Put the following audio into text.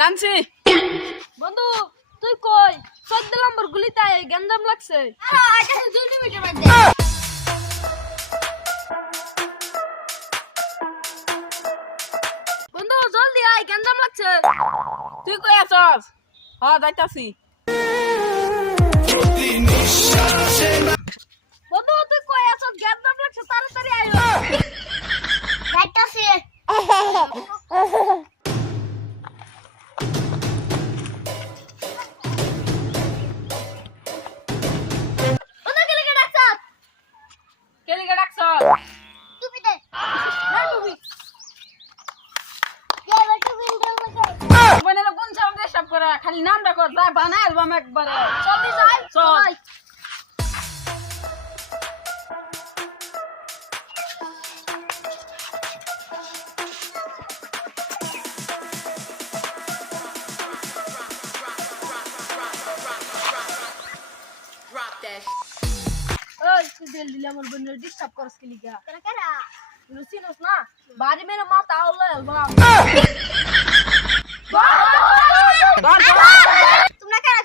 জানছি বন্ধু তুই কই 14 নম্বর গুলিতে গেন্দাম লাগছে এটা 2 মিটার মধ্যে বন্ধু জলদি আয় গেন্দাম লাগছে তুই কই আছস হ্যাঁ যাইতাছি বন্ধু তুই কই আছস গেন্দাম লাগছে তাড়াতাড়ি আয় যাইতাছি বন্ধু গেলে ডাকছ কেলিকে ডাকছস টুপি দে না টুপি কে টুপি দে মানে কোন সাউন্ড সব করে খালি নামটা কর যা বানাই অ্যালবাম একবারে জলদি যাই চল। ওই তুই দিলে আমার বোনের ডিস্টার্ব করছ কি লিগা কেরা কেরা তুই চিনোস না বাড়ি মেরে মাথা হলো অ্যালবাম ধর, ধর, ধর, ধর। তোমরা কেরা